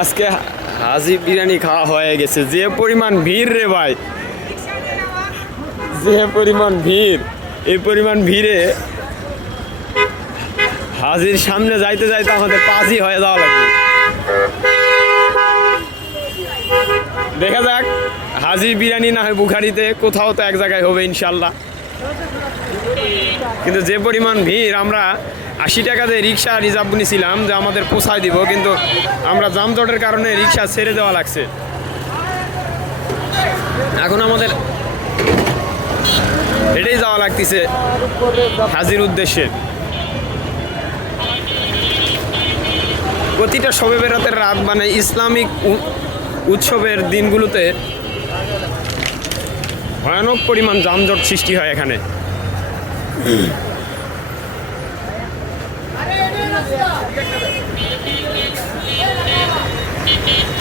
আজকে হাজি বিরিয়ানি খাওয়া হয়ে গেছে। যে পরিমাণ ভিড় রে ভাই, যে পরিমাণ ভিড়, এই পরিমাণ ভিড়ে হাজির সামনে যাইতে যাইতে আমাদের পাঁচই হয়ে যাওয়া লাগবে। দেখা যাক, হাজির বিরিয়ানি না হয় বুখারিতে কোথাও তো এক জায়গায় হবে ইনশাল্লাহ। কিন্তু যে পরিমাণ ভিড়, আমরা 80 টাকা দিয়ে রিক্সা রিজার্ভ নিয়েছিলাম যে আমাদের পোষায় দিব, কিন্তু আমরা যানজটের কারণে রিক্সা ছেড়ে দেওয়া লাগছে। এখন আমাদের হেঁটেই যাওয়া লাগতেছে হাজির উদ্দেশ্যে। প্রতিটা শবে বেরাতের রাত মানে ইসলামিক উৎসবের দিনগুলোতে ভয়ানক পরিমাণ যানজট সৃষ্টি হয় এখানে।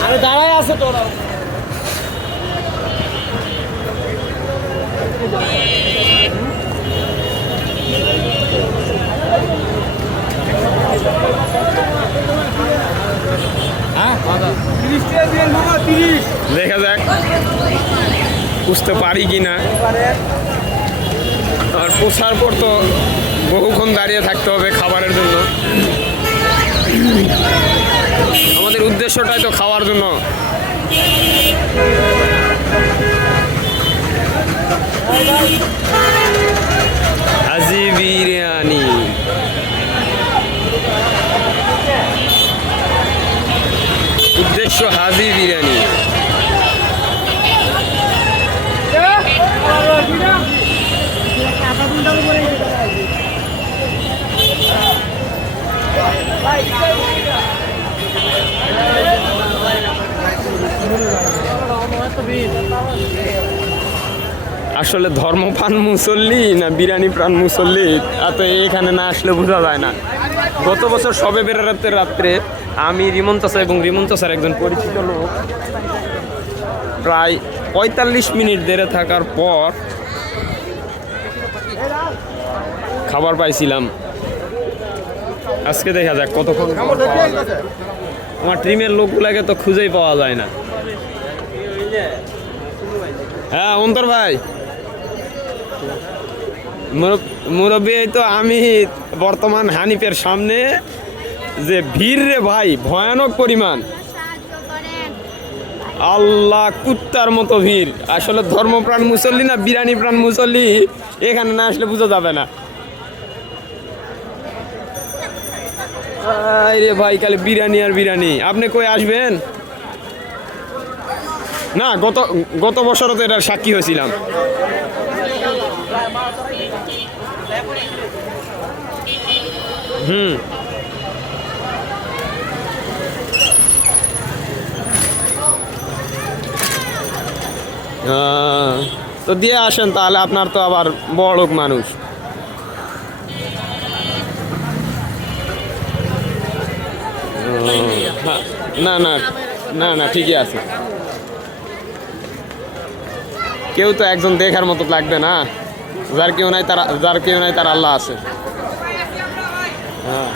আরে দাঁড়ায় আছে তোরা। দেখা যাক বুঝতে পারি কিনা। আর পোষার পর তো বহুক্ষণ দাঁড়িয়ে থাকতে হবে খাবারের জন্য। আমাদের উদ্দেশ্যটাই তো খাওয়ার জন্য। হাজি বিরিয়ানি, উদ্দেশ্য হাজি বিরিয়ানি। আসলে ধর্মপ্রাণ মুসল্লি না বিরিয়ানি প্রাণ মুসল্লি এত এখানে না আসলে বোঝা যায় না। গত বছর শবে বেরাতের রাত্রে আমি রিমন চাচা এবং রিমন চাচার একজন পরিচিত লোক প্রায় 45 মিনিট দেরে থাকার পর খাবার পাইছিলাম। আজকে দেখা যাক কতক্ষণ পাওয়া যায়। আমার ট্রিমের লোকগুলাকে তো খুঁজেই পাওয়া যায় না। হ্যাঁ অন্তর ভাই, মুরব্বী, এই তো আমি বর্তমান হানিফের সামনে। যে ভিড় রে ভাই, ভয়ানক পরিমাণ, আল্লাহ কুত্তার মতো ভিড়। আসলে ধর্মপ্রাণ মুসল্লি না বিরিয়ানি প্রাণ মুসল্লি এখানে না আসলে বোঝা যাবে না। রে ভাই খালি বিরিয়ানি আর বিরিয়ানি। আপনি কই আসবেন না? গত বছরও তো এটার সাক্ষী হয়েছিলাম। তো দিয়ে আসেন তাহলে, আপনার তো আবার বড় লোক মানুষ। না না না না, ঠিকই আছে। কেউ তো একজন দেখার মতো লাগবে না। যার কেউ নাই তার আল্লাহ আছে। হ্যাঁ।